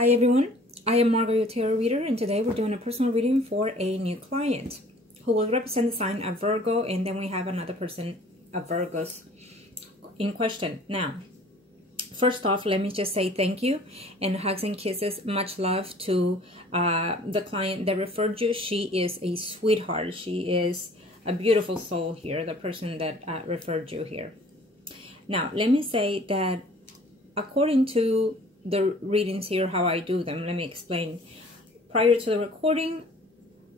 Hi everyone, I am Margourtarotreader, and today we're doing a personal reading for a new client who will represent the sign of Virgo, and then we have another person of Virgos in question. Now, first off, let me just say thank you and hugs and kisses. Much love to the client that referred you. She is a sweetheart. She is a beautiful soul here, the person that referred you here. Now, let me say that according to the readings here, how I do them, let me explain. Prior to the recording,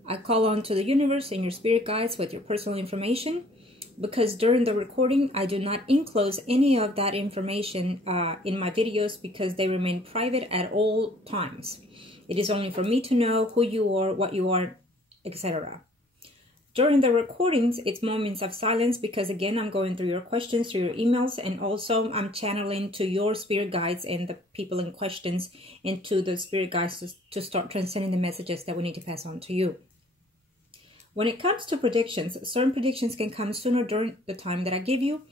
I call on to the universe and your spirit guides with your personal information, because during the recording, I do not enclose any of that information in my videos because they remain private at all times. It is only for me to know who you are, what you are, etc. During the recordings, it's moments of silence because, again, I'm going through your questions, through your emails, and also I'm channeling to your spirit guides and the people in questions into the spirit guides to start transcending the messages that we need to pass on to you. When it comes to predictions, certain predictions can come sooner during the time that I give you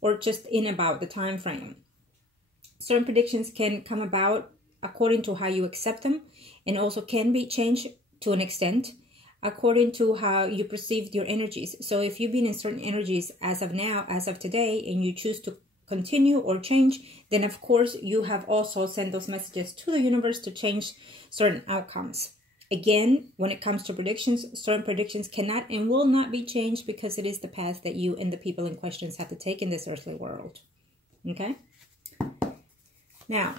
or just in about the time frame. Certain predictions can come about according to how you accept them and also can be changed to an extent according to how you perceived your energies. So if you've been in certain energies as of now, as of today, and you choose to continue or change, then of course you have also sent those messages to the universe to change certain outcomes. Again, when it comes to predictions, certain predictions cannot and will not be changed because it is the path that you and the people in questions have to take in this earthly world. Okay? Now,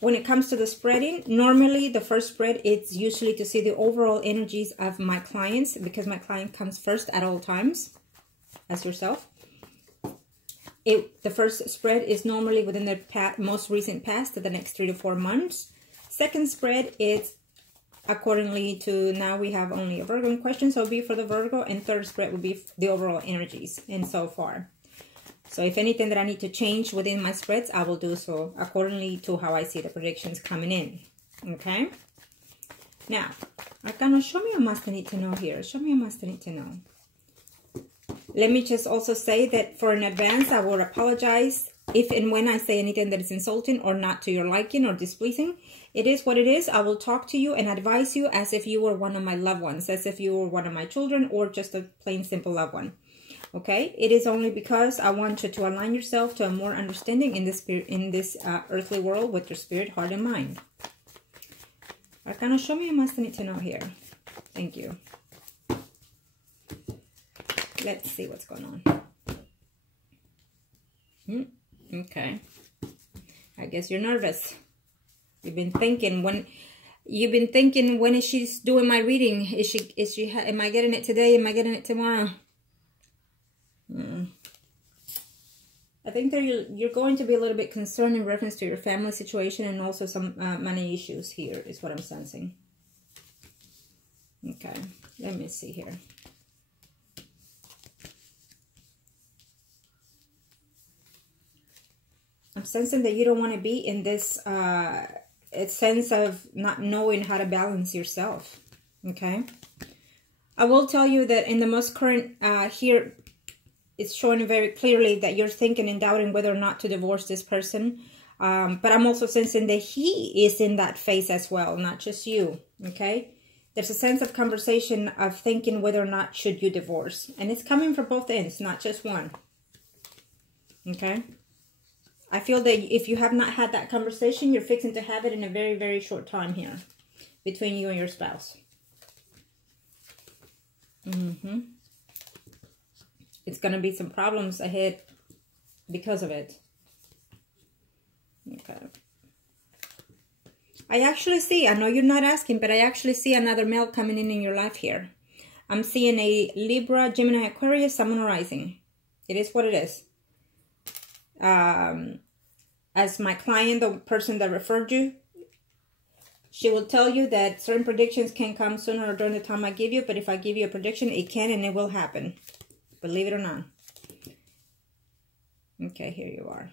when it comes to the spreading, normally the first spread is usually to see the overall energies of my clients, because my client comes first at all times, as yourself. The first spread is normally within the most recent past to the next 3 to 4 months. Second spread is accordingly to now we have only a Virgo in question, so it'll be for the Virgo, and third spread would be the overall energies and so far. So if anything that I need to change within my spreads, I will do so accordingly to how I see the predictions coming in. Okay? Now, Arcana, show me a must I need to know here. Show me a must I need to know. Let me just also say that for in advance, I will apologize if and when I say anything that is insulting or not to your liking or displeasing. It is what it is. I will talk to you and advise you as if you were one of my loved ones, as if you were one of my children or just a plain simple loved one. Okay, it is only because I want you to align yourself to a more understanding in this spirit, in this earthly world with your spirit, heart, and mind. Arcana, show me a must I need to know here. Thank you. Let's see what's going on. Okay. I guess you're nervous. You've been thinking when is she doing my reading? Am I getting it today? Am I getting it tomorrow? I think that you're going to be a little bit concerned in reference to your family situation and also some money issues here is what I'm sensing. Okay, let me see here. I'm sensing that you don't want to be in this sense of not knowing how to balance yourself. Okay, I will tell you that in the most current here, it's showing very clearly that you're thinking and doubting whether or not to divorce this person. But I'm also sensing that he is in that phase as well, not just you, okay? There's a sense of conversation of thinking whether or not should you divorce. And it's coming from both ends, not just one, okay? I feel that if you have not had that conversation, you're fixing to have it in a very, very short time here between you and your spouse. It's going to be some problems ahead because of it. Okay. I actually see, I know you're not asking, but I actually see another male coming in your life here. I'm seeing a Libra, Gemini, Aquarius, Sun, and Rising. It is what it is. As my client, the person that referred you, she will tell you that certain predictions can come sooner or during the time I give you, but if I give you a prediction, it can and it will happen. Believe it or not. Okay, here you are.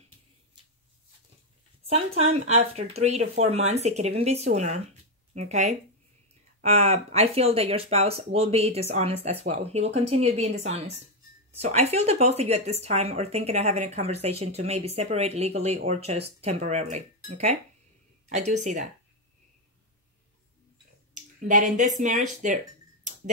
Sometime after 3 to 4 months, it could even be sooner. Okay. I feel that your spouse will be dishonest as well. He will continue being dishonest. So I feel that both of you at this time are thinking of having a conversation to maybe separate legally or just temporarily. Okay. I do see that. That in this marriage, there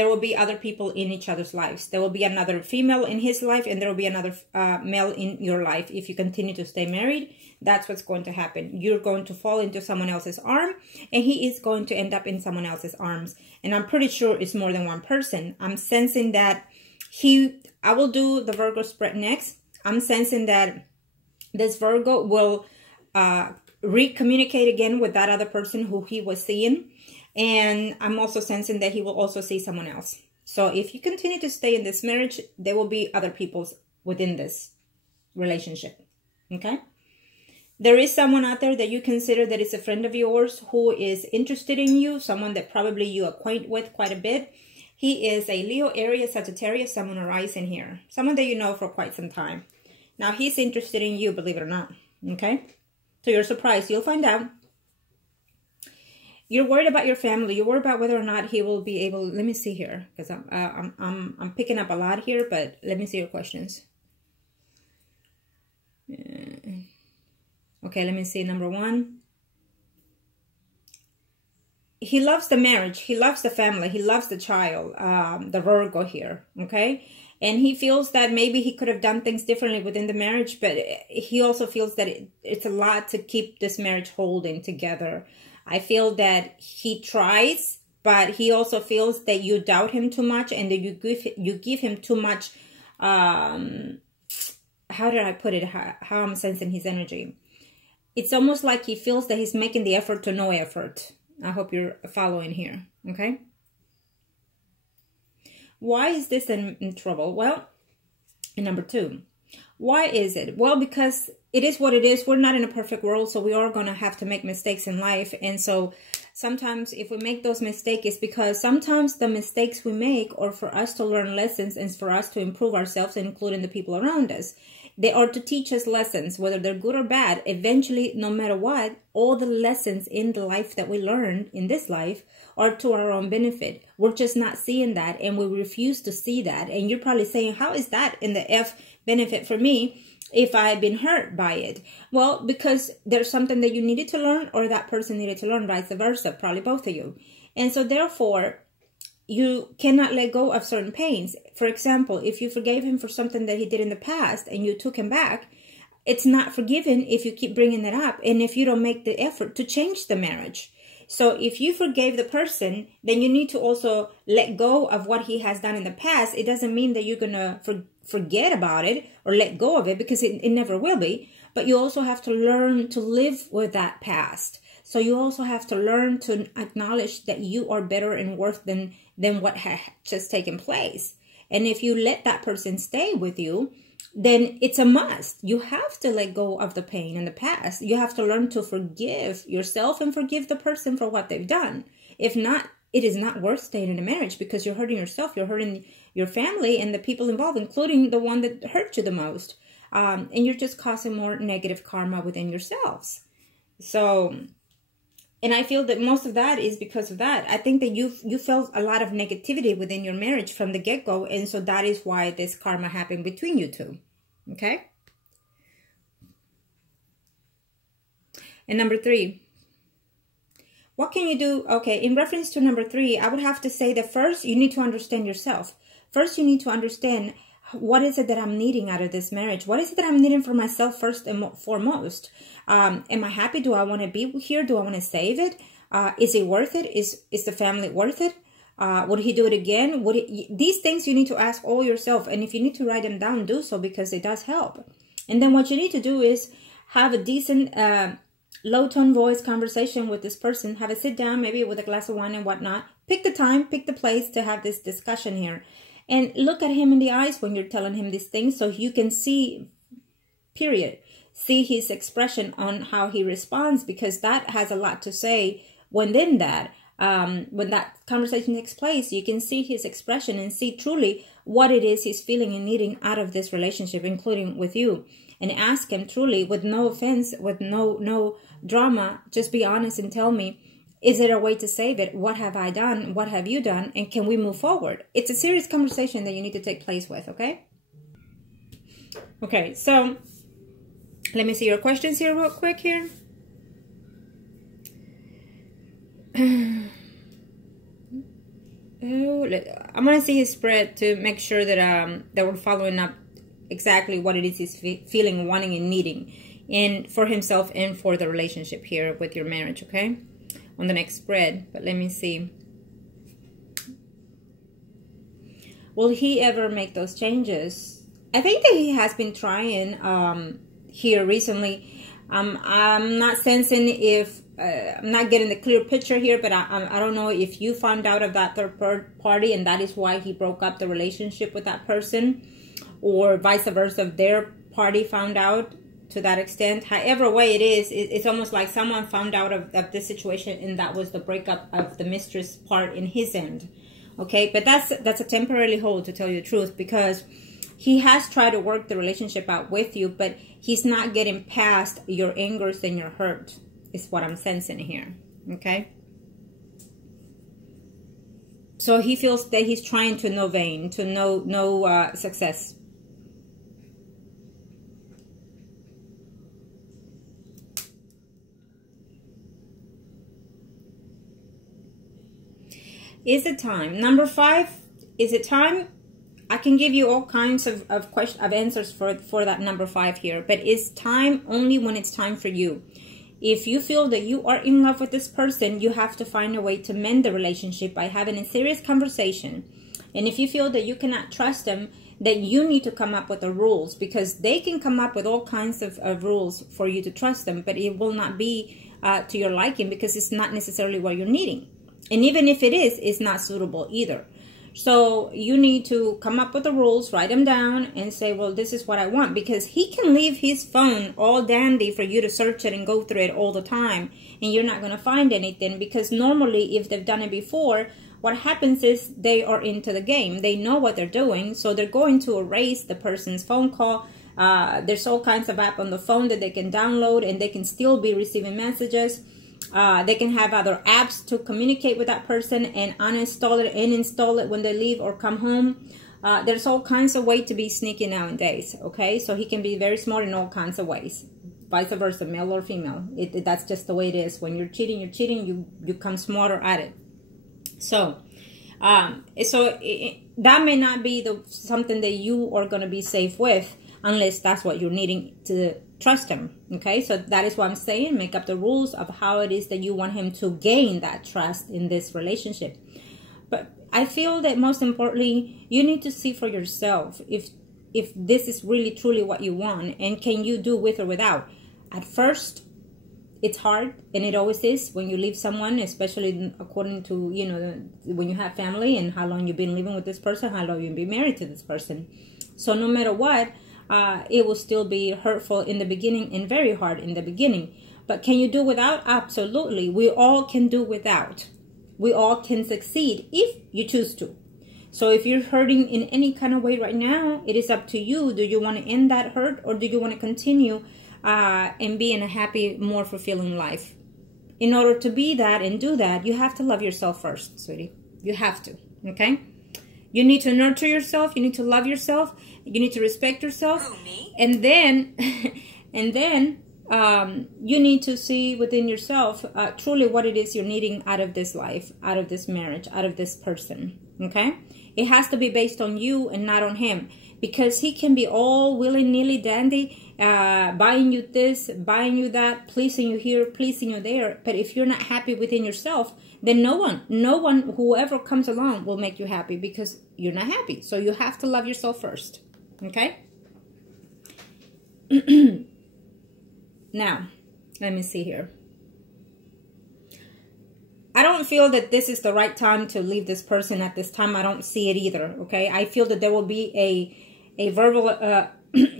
will be other people in each other's lives. There will be another female in his life, and there will be another male in your life. If you continue to stay married, that's what's going to happen. You're going to fall into someone else's arm, and he is going to end up in someone else's arms. And I'm pretty sure it's more than one person. I'm sensing that I will do the Virgo spread next. I'm sensing that this Virgo will recommunicate again with that other person who he was seeing. And I'm also sensing that he will also see someone else. So if you continue to stay in this marriage, there will be other people within this relationship. Okay? There is someone out there that you consider that is a friend of yours who is interested in you, someone that probably you acquaint with quite a bit. He is a Leo, Aries, Sagittarius, someone arising here. Someone that you know for quite some time. Now, he's interested in you, believe it or not. Okay? To your surprise, you'll find out. You're worried about your family. You're worried about whether or not he will be able. Let me see here, because I'm picking up a lot here. But let me see your questions. Okay, let me see. Number one, he loves the marriage. He loves the family. He loves the child. The Virgo here. Okay, and he feels that maybe he could have done things differently within the marriage, but he also feels that it's a lot to keep this marriage holding together. I feel that he tries, but he also feels that you doubt him too much and that you give him too much, how did I put it, how I'm sensing his energy. It's almost like he feels that he's making the effort to no effort. I hope you're following here, okay? Why is this in trouble? Well, number two, why is it? Well, because it is what it is. We're not in a perfect world, so we are going to have to make mistakes in life. And so sometimes if we make those mistakes, it's because sometimes the mistakes we make are for us to learn lessons and for us to improve ourselves, including the people around us. They are to teach us lessons, whether they're good or bad. Eventually, no matter what, all the lessons in the life that we learn in this life are to our own benefit. We're just not seeing that, and we refuse to see that. And you're probably saying, how is that in the F benefit for me if I've been hurt by it? Well, because there's something that you needed to learn or that person needed to learn, vice versa, probably both of you. And so therefore, you cannot let go of certain pains. For example, if you forgave him for something that he did in the past and you took him back, it's not forgiven if you keep bringing it up and if you don't make the effort to change the marriage. So if you forgave the person, then you need to also let go of what he has done in the past. It doesn't mean that you're going to forget about it or let go of it, because it never will be. But you also have to learn to live with that past. So you also have to learn to acknowledge that you are better and worth than what has just taken place. And if you let that person stay with you, then it's a must. You have to let go of the pain in the past. You have to learn to forgive yourself and forgive the person for what they've done. If not, it is not worth staying in a marriage, because you're hurting yourself, you're hurting your family and the people involved, including the one that hurt you the most. And you're just causing more negative karma within yourselves. So, and I feel that most of that is because of that. I think that you felt a lot of negativity within your marriage from the get-go. And so that is why this karma happened between you two. Okay? And number three, what can you do? Okay, in reference to number three, I would have to say that first, you need to understand yourself. First, you need to understand, what is it that I'm needing out of this marriage? What is it that I'm needing for myself first and foremost? Am I happy? Do I want to be here? Do I want to save it? Is it worth it? Is the family worth it? Would he do it again? These things you need to ask all yourself. And if you need to write them down, do so, because it does help. And then what you need to do is have a decent low-tone voice conversation with this person. Have a sit down, maybe with a glass of wine and whatnot. Pick the time, pick the place to have this discussion here. And look at him in the eyes when you're telling him these things, so you can see, period, see his expression on how he responds, because that has a lot to say. When that conversation takes place, you can see his expression and see truly what it is he's feeling and needing out of this relationship, including with you. And ask him truly, with no offense, with no drama, just be honest and tell me, is there a way to save it? What have I done? What have you done? And can we move forward? It's a serious conversation that you need to take place with, okay? Okay, so let me see your questions here real quick here. I'm going to see his spread to make sure that that we're following up exactly what it is he's feeling, wanting, and needing, and for himself and for the relationship here with your marriage, okay? On the next spread, but let me see. Will he ever make those changes? I think that he has been trying here recently. I'm not sensing if I'm not getting the clear picture here, but I don't know if you found out of that third party and that is why he broke up the relationship with that person, or vice versa, if their party found out to that extent. However way it is, it's almost like someone found out of this situation, and that was the breakup of the mistress part in his end. Okay, but that's a temporary hold, to tell you the truth, because he has tried to work the relationship out with you, but he's not getting past your angers and your hurt, is what I'm sensing here. Okay, so he feels that he's trying to no vain, to no success. Is it time? Number 5, is it time? I can give you all kinds of answers for that number 5 here, but it's time only when it's time for you. If you feel that you are in love with this person, you have to find a way to mend the relationship by having a serious conversation. And if you feel that you cannot trust them, then you need to come up with the rules, because they can come up with all kinds of rules for you to trust them, but it will not be to your liking, because it's not necessarily what you're needing. And even if it is, it's not suitable either. So you need to come up with the rules, write them down, and say, well, this is what I want. Because he can leave his phone all dandy for you to search it and go through it all the time, and you're not going to find anything. Because normally, if they've done it before, what happens is they are into the game. They know what they're doing, so they're going to erase the person's phone call. There's all kinds of apps on the phone that they can download, and they can still be receiving messages. They can have other apps to communicate with that person and uninstall it and install it when they leave or come home. There's all kinds of ways to be sneaky nowadays, okay? So he can be very smart in all kinds of ways. Vice versa, male or female. That's just the way it is. When you're cheating, you become smarter at it. So, that may not be something that you are going to be safe with, unless that's what you're needing to trust him. Okay, so that is what I'm saying. Make up the rules of how it is that you want him to gain that trust in this relationship. But I feel that most importantly, you need to see for yourself if this is really truly what you want, and can you do with or without. At first, it's hard, and it always is when you leave someone, especially according to, you know, when you have family and how long you've been living with this person, how long you've been married to this person. So no matter what, it will still be hurtful in the beginning and very hard in the beginning. But can you do without? Absolutely. We all can do without. We all can succeed if you choose to. So if you're hurting in any kind of way right now, it is up to you. Do you want to end that hurt, or do you want to continue and be in a happy, more fulfilling life? In order to be that and do that, you have to love yourself first, sweetie. You have to, okay? You need to nurture yourself. You need to love yourself. You need to respect yourself. And then, you need to see within yourself truly what it is you're needing out of this life, out of this marriage, out of this person. Okay? It has to be based on you and not on him. Because he can be all willy-nilly dandy, buying you this, buying you that, pleasing you here, pleasing you there. But if you're not happy within yourself, then no one, whoever comes along will make you happy, because you're not happy. So you have to love yourself first. Okay? Now, let me see here. I don't feel that this is the right time to leave this person at this time. I don't see it either, okay? I feel that there will be a verbal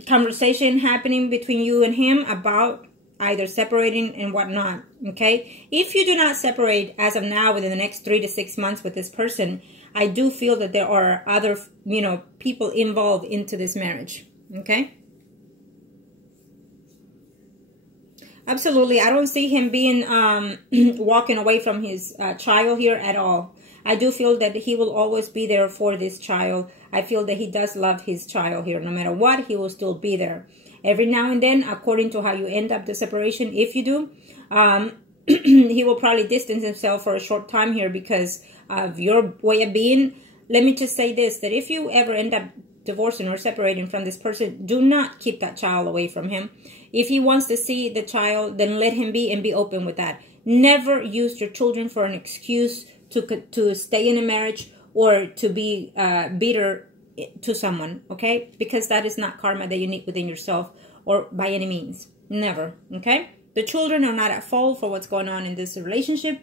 conversation happening between you and him about either separating and whatnot, okay? If you do not separate as of now within the next 3 to 6 months with this person, I do feel that there are other, you know, people involved into this marriage, okay? Absolutely. I don't see him being walking away from his child here at all. I do feel that he will always be there for this child. I feel that he does love his child here. No matter what, he will still be there. Every now and then, according to how you end up the separation, if you do, he will probably distance himself for a short time here because of your way of being. Let me just say this, that if you ever end up divorcing or separating from this person, do not keep that child away from him. If he wants to see the child, then let him be and be open with that. Never use your children for an excuse to stay in a marriage or to be bitter to someone, okay? Because that is not karma that you need within yourself or by any means. Never, okay? The children are not at fault for what's going on in this relationship.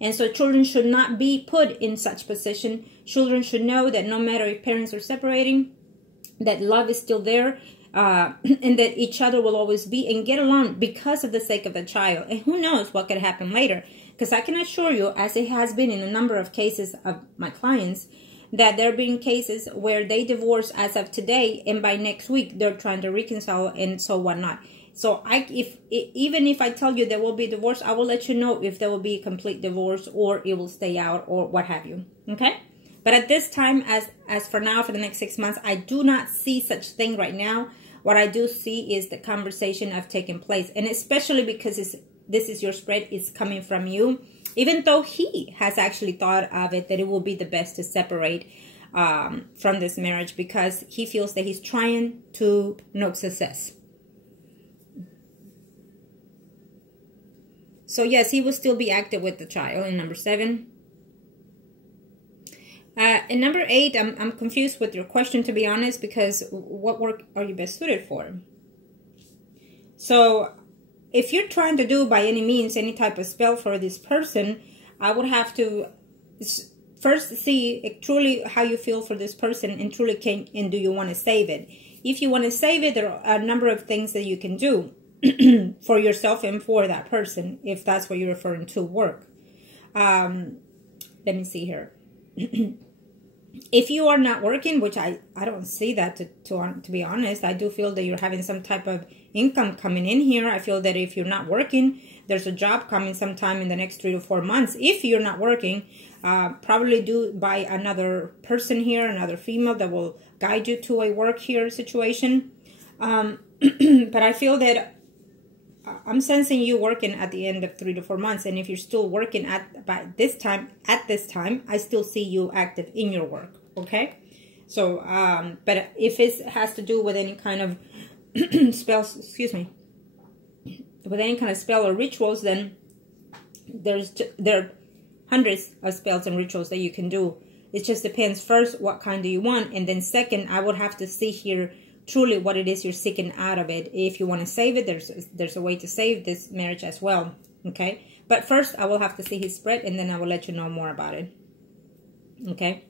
And so children should not be put in such position. Children should know that no matter if parents are separating, that love is still there, and that each other will always be and get along because of the sake of the child. And who knows what could happen later. Because I can assure you, as it has been in a number of cases of my clients, that there have been cases where they divorce as of today, and by next week they're trying to reconcile and so whatnot. So even if I tell you there will be divorce, I will let you know if there will be a complete divorce or it will stay out or what have you. Okay? But at this time, as for now, for the next 6 months, I do not see such thing right now. What I do see is the conversation of taking place. And especially because this is your spread, it's coming from you. Even though he has actually thought of it, that it will be the best to separate from this marriage because he feels that he's trying to no success. So yes, he will still be active with the child in number 7. In number 8, I'm confused with your question, to be honest, because what work are you best suited for? So if you're trying to do by any means any type of spell for this person, I would have to first see truly how you feel for this person and truly do you want to save it. If you want to save it, there are a number of things that you can do for yourself and for that person, if that's what you're referring to work. Let me see here. If you are not working, which I don't see that to be honest, I do feel that you're having some type of income coming in here. I feel that if you're not working, there's a job coming sometime in the next 3 to 4 months. If you're not working, probably do by another person here, another female that will guide you to a work here situation. But I feel that I'm sensing you working at the end of 3 to 4 months, and if you're still working at this time, I still see you active in your work. Okay, so but if it has to do with any kind of spells, with any kind of spell or rituals, then there are hundreds of spells and rituals that you can do. It just depends first what kind do you want, and then second, I would have to see here truly what it is you're seeking out of it. If you want to save it, there's a way to save this marriage as well. Okay, but first I will have to see his spread, and then I will let you know more about it. Okay,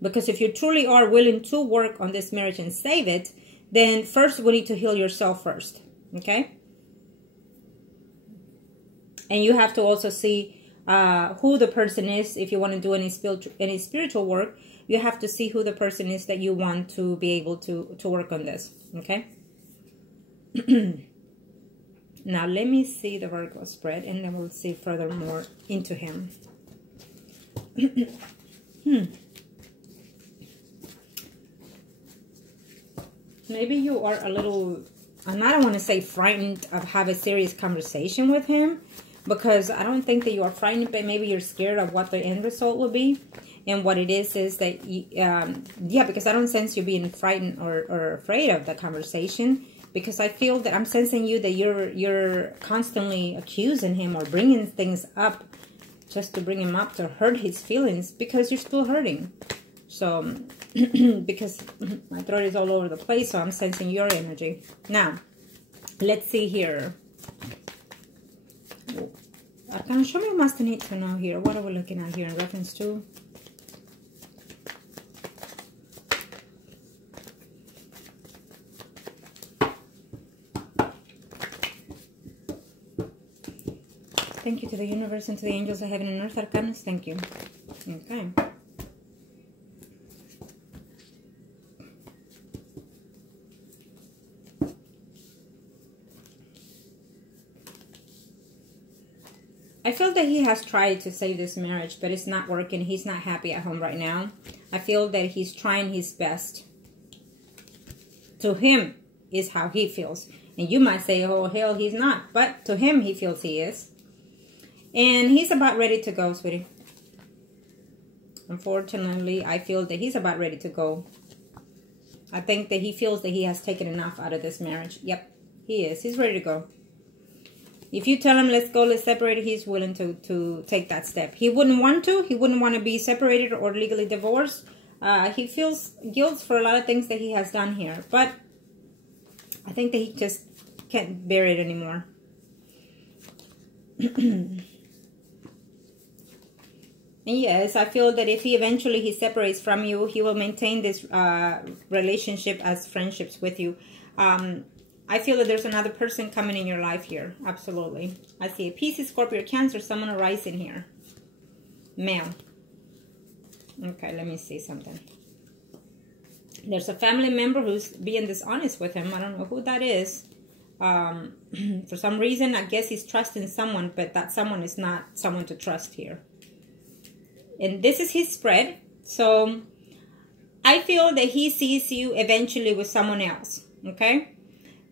because if you truly are willing to work on this marriage and save it, then first we need to heal yourself first. Okay, and you have to also see who the person is. If you want to do any spiritual work, you have to see who the person is that you want to be able to work on this. Okay. Now let me see the Virgo spread, and then we'll see furthermore into him. Maybe you are a little, and I don't want to say frightened of have a serious conversation with him, because I don't think that you are frightened, but maybe you're scared of what the end result will be. And what it is that, yeah, because I don't sense you being frightened or afraid of the conversation, because I feel that I'm sensing you that you're constantly accusing him or bringing things up just to bring him up to hurt his feelings, because you're still hurting. So, because my throat is all over the place, so I'm sensing your energy. Now, let's see here. Can show me what I need to know here. What are we looking at here in reference to? Thank you to the universe and to the angels of heaven and earth arcanas. Thank you. Okay. I feel that he has tried to save this marriage, but it's not working. He's not happy at home right now. I feel that he's trying his best. To him is how he feels. And you might say, oh, hell, he's not. But to him, he feels he is. And he's about ready to go, sweetie. Unfortunately, I feel that he's about ready to go. I think that he feels that he has taken enough out of this marriage. Yep, he is. He's ready to go. If you tell him, let's go, let's separate, he's willing to take that step. He wouldn't want to. He wouldn't want to be separated or legally divorced. He feels guilt for a lot of things that he has done here. But I think that he just can't bear it anymore. And yes, I feel that if he eventually separates from you, he will maintain this relationship as friendships with you. I feel that there's another person coming in your life here. Absolutely. I see a Pisces, Scorpio, Cancer, someone arising here. Male. Okay, let me see something. There's a family member who's being dishonest with him. I don't know who that is. For some reason, I guess he's trusting someone, but that someone is not someone to trust here. And this is his spread. So I feel that he sees you eventually with someone else. Okay?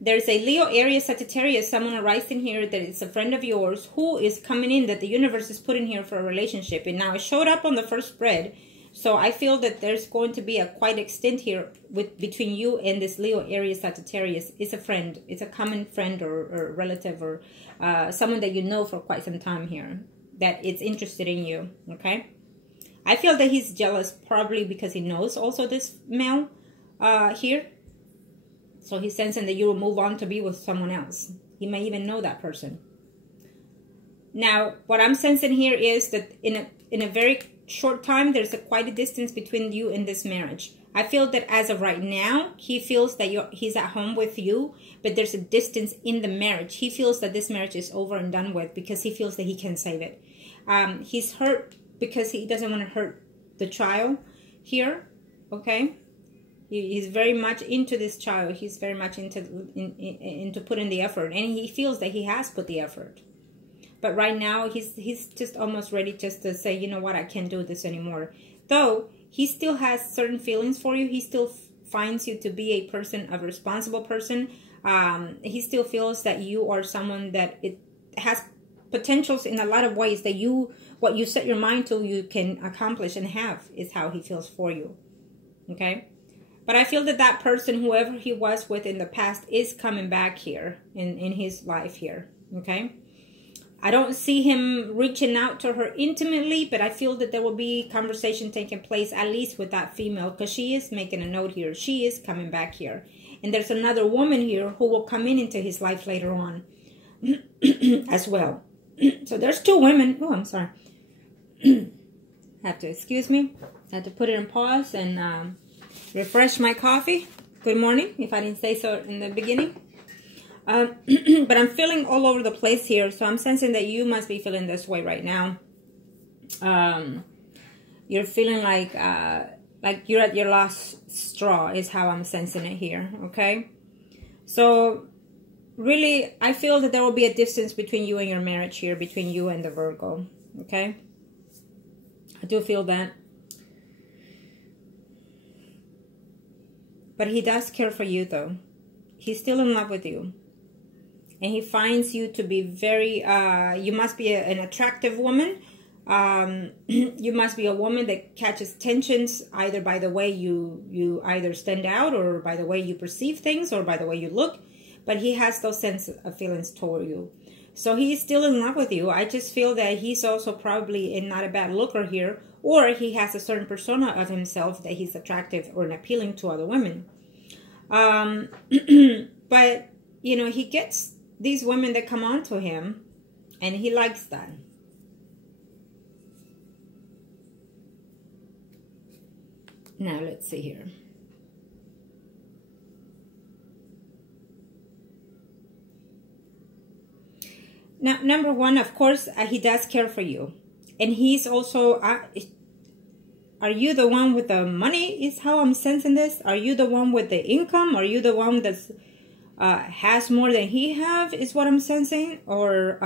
There's a Leo, Aries, Sagittarius, someone arising here that is a friend of yours who is coming in, that the universe is putting here for a relationship. And now it showed up on the first spread. So I feel that there's going to be a quite extent here between you and this Leo, Aries, Sagittarius. It's a friend. It's a common friend or relative or someone that you know for quite some time here that is interested in you. Okay? I feel that he's jealous probably because he knows also this male here. So he's sensing that you will move on to be with someone else. He may even know that person. Now, what I'm sensing here is that in a very short time, there's quite a distance between you and this marriage. I feel that as of right now, he feels that he's at home with you, but there's a distance in the marriage. He feels that this marriage is over and done with because he feels that he can save it. He's hurt because he doesn't want to hurt the child here, okay? He's very much into this child. He's very much into putting the effort, and he feels that he has put the effort. But right now, he's just almost ready just to say, you know what, I can't do this anymore. Though, he still has certain feelings for you. He still finds you to be a responsible person. He still feels that you are someone that it has potentials in a lot of ways that what you set your mind to, you can accomplish and have, is how he feels for you. Okay? But I feel that that person, whoever he was with in the past, is coming back here in his life here. Okay? I don't see him reaching out to her intimately, but I feel that there will be conversation taking place, at least with that female, because she is making a note here. She is coming back here. And there's another woman here who will come into his life later on as well. So there's two women. Oh, I'm sorry. Have to excuse me. I had to put it in pause and refresh my coffee. Good morning, if I didn't say so in the beginning. But I'm feeling all over the place here, so I'm sensing that you must be feeling this way right now. You're feeling like you're at your last straw is how I'm sensing it here, okay? So really, I feel that there will be a distance between you and your marriage here, between you and the Virgo, okay? I do feel that. But he does care for you, though. He's still in love with you. And he finds you to be very, you must be an attractive woman. You must be a woman that catches tensions either by the way you either stand out, or by the way you perceive things, or by the way you look. But he has those sense of feelings toward you. So he's still in love with you. I just feel that he's also probably not a bad looker here. Or he has a certain persona of himself that he's attractive or appealing to other women. But, you know, he gets these women that come on to him, and he likes that. Now, let's see here. Now, number one, of course, he does care for you. And he's also, are you the one with the money is how I'm sensing this? Are you the one with the income? Are you the one that's has more than he have is what I'm sensing? Or,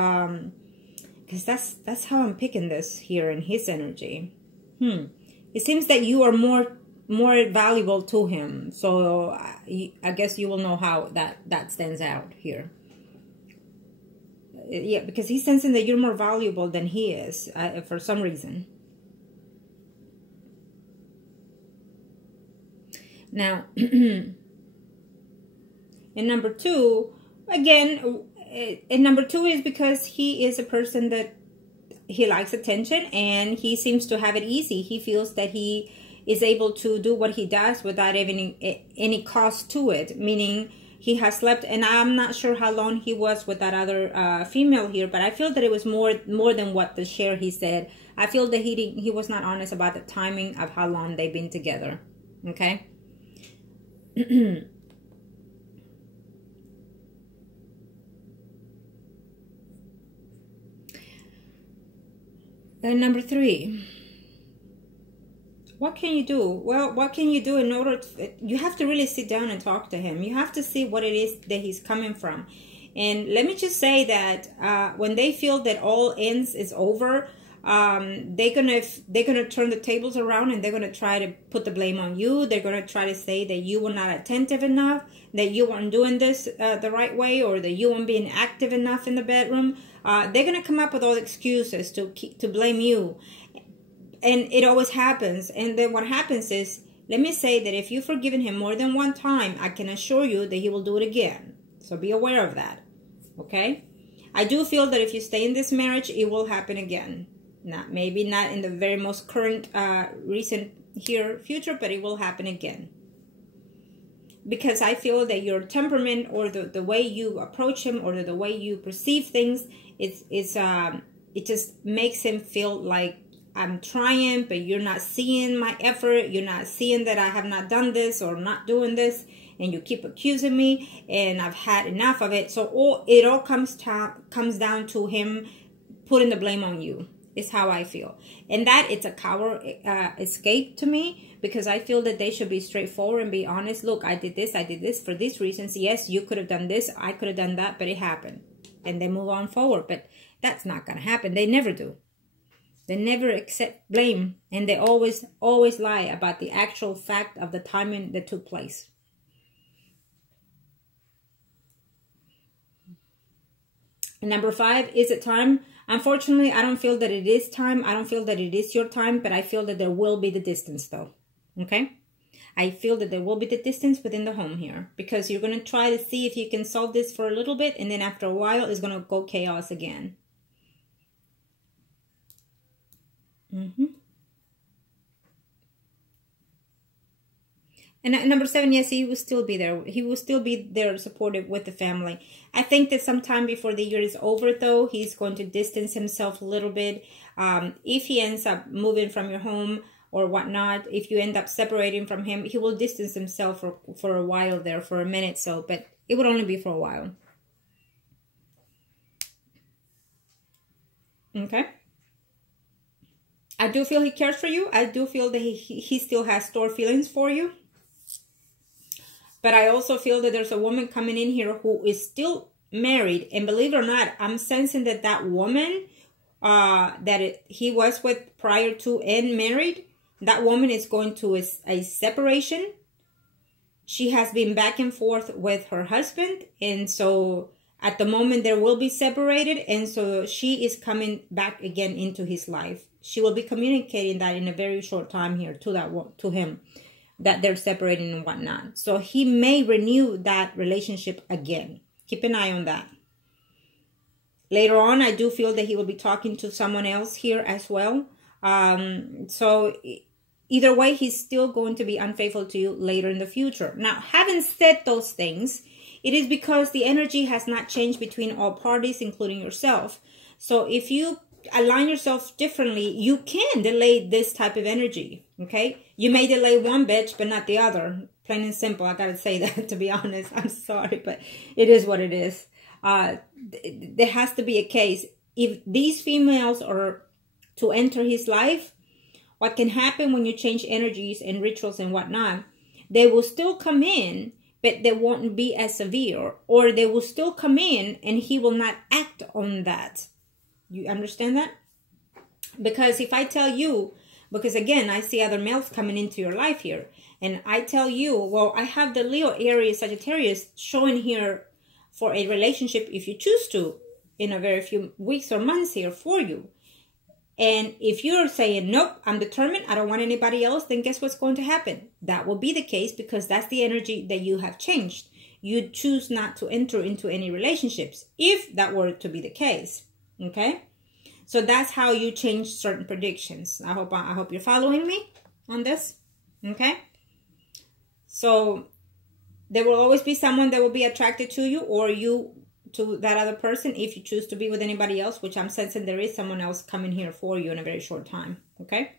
because that's how I'm picking this here in his energy. It seems that you are more valuable to him. So I guess you will know how that stands out here. Yeah, because he's sensing that you're more valuable than he is for some reason. Now, and number two, again, and number two is because he is a person that he likes attention and he seems to have it easy. He feels that he is able to do what he does without any cost to it, meaning he has slept, and I'm not sure how long he was with that other female here, but I feel that it was more than what the share he said. I feel that he was not honest about the timing of how long they've been together. Okay. And number three, what can you do? Well, what can you do in order to, you have to really sit down and talk to him. You have to see what it is that he's coming from. And let me just say that when they feel that all ends is over, they're gonna turn the tables around and they're gonna try to put the blame on you. They're gonna try to say that you were not attentive enough, that you weren't doing this the right way, or that you weren't being active enough in the bedroom. They're gonna come up with all excuses to blame you. And it always happens. And then what happens is, let me say that if you've forgiven him more than one time, I can assure you that he will do it again. So be aware of that. Okay? I do feel that if you stay in this marriage, it will happen again. Maybe not in the very most current, recent future, but it will happen again. Because I feel that your temperament, or the way you approach him, or the way you perceive things, it just makes him feel like, I'm trying, but you're not seeing my effort. You're not seeing that I have not done this or not doing this, and you keep accusing me, and I've had enough of it. So it all comes down to him putting the blame on you. Is how I feel. And that it's a coward escape to me, because I feel that they should be straightforward and be honest. Look, I did this for these reasons. Yes, you could have done this, I could have done that, but it happened. And they move on forward. But that's not going to happen. They never do. They never accept blame, and they always lie about the actual fact of the timing that took place. And number five, is it time? Unfortunately, I don't feel that it is time. I don't feel that it is your time, but I feel that there will be the distance though. Okay? I feel that there will be the distance within the home here, because you're going to try to see if you can solve this for a little bit, and then after a while, it's going to go chaos again. And number seven, yes, he will still be there. He will still be there supportive with the family. I think that sometime before the year is over, though, he's going to distance himself a little bit. If he ends up moving from your home or whatnot, if you end up separating from him, he will distance himself for a while there, for a minute. So, but it would only be for a while. Okay. I do feel he cares for you. I do feel that he still has stored feelings for you. But I also feel that there's a woman coming in here who is still married. And believe it or not, I'm sensing that that woman he was with prior to and married, that woman is going to a separation. She has been back and forth with her husband. And so at the moment they will be separated. And so she is coming back again into his life. She will be communicating that in a very short time here to him, that they're separating and whatnot. So he may renew that relationship again. Keep an eye on that. Later on, I do feel that he will be talking to someone else here as well. So either way, he's still going to be unfaithful to you later in the future. Now, having said those things, it is because the energy has not changed between all parties, including yourself. So if you align yourself differently, you can delay this type of energy. Okay, you may delay one bitch but not the other. Plain and simple. I gotta say that, to be honest. I'm sorry, but it is what it is. There has to be a case. If these females are to enter his life, what can happen when you change energies and rituals and whatnot, they will still come in, but they won't be as severe, or they will still come in and he will not act on that. You understand that? Because if I tell you, because again, I see other males coming into your life here, and I tell you, well, I have the Leo, Aries, Sagittarius showing here for a relationship if you choose to. in a very few weeks or months here for you. And if you're saying, nope, I'm determined, I don't want anybody else, then guess what's going to happen? That will be the case, because that's the energy that you have changed. You choose not to enter into any relationships, if that were to be the case. Okay? So that's how you change certain predictions. I hope you're following me on this. Okay? So there will always be someone that will be attracted to you, or you to that other person, if you choose to be with anybody else, which I'm sensing there is someone else coming here for you in a very short time. Okay?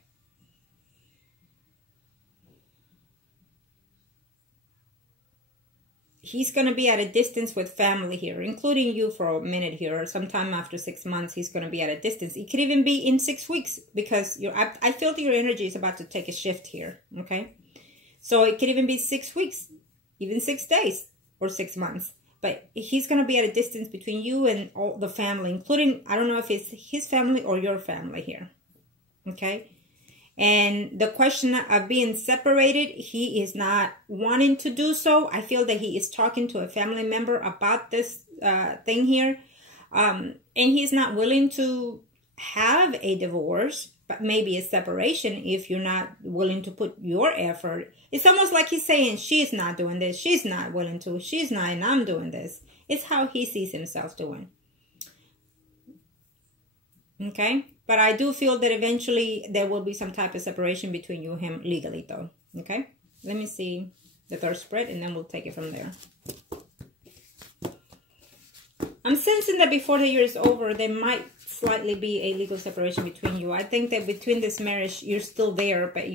He's going to be at a distance with family here, including you for a minute here, or sometime after 6 months, he's going to be at a distance. It could even be in 6 weeks, because I feel that your energy is about to take a shift here. Okay? So it could even be 6 weeks, even 6 days, or 6 months. But he's going to be at a distance between you and all the family, including, I don't know if it's his family or your family here. Okay? And the question of being separated, he is not wanting to do so. I feel that he is talking to a family member about this thing here. And he's not willing to have a divorce, but maybe a separation if you're not willing to put your effort. It's almost like he's saying, she's not doing this, she's not willing to, she's not, and I'm doing this. It's how he sees himself doing. Okay? But I do feel that eventually there will be some type of separation between you and him legally, though. Okay? Let me see the third spread, and then we'll take it from there. I'm sensing that before the year is over, there might slightly be a legal separation between you. I think that between this marriage, you're still there, but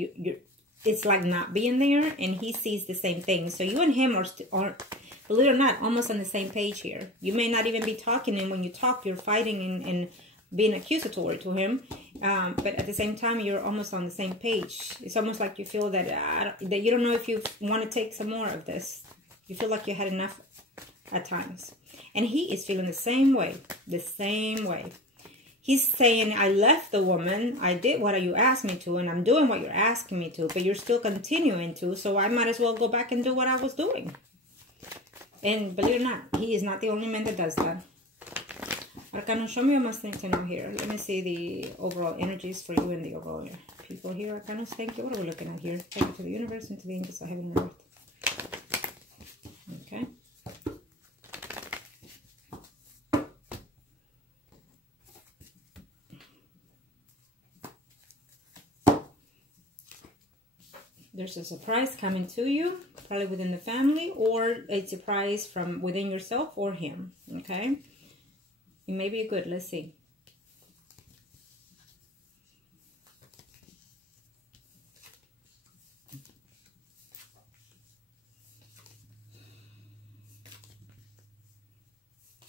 it's like not being there, and he sees the same thing. So you and him are, believe it or not, almost on the same page here. You may not even be talking, and when you talk, you're fighting and being accusatory to him. But at the same time, you're almost on the same page. It's almost like you feel that you don't know if you want to take some more of this. You feel like you had enough at times. And he is feeling the same way. The same way. He's saying, I left the woman, I did what you asked me to, and I'm doing what you're asking me to, but you're still continuing to, so I might as well go back and do what I was doing. And believe it or not, he is not the only man that does that. Arcana, show me what I must need to know here. Let me see the overall energies for you and the overall people here. Arcana, thank you. What are we looking at here? Thank you to the universe and to the angels of heaven and earth. Okay. There's a surprise coming to you, probably within the family, or a surprise from within yourself or him, okay? It may be good. Let's see.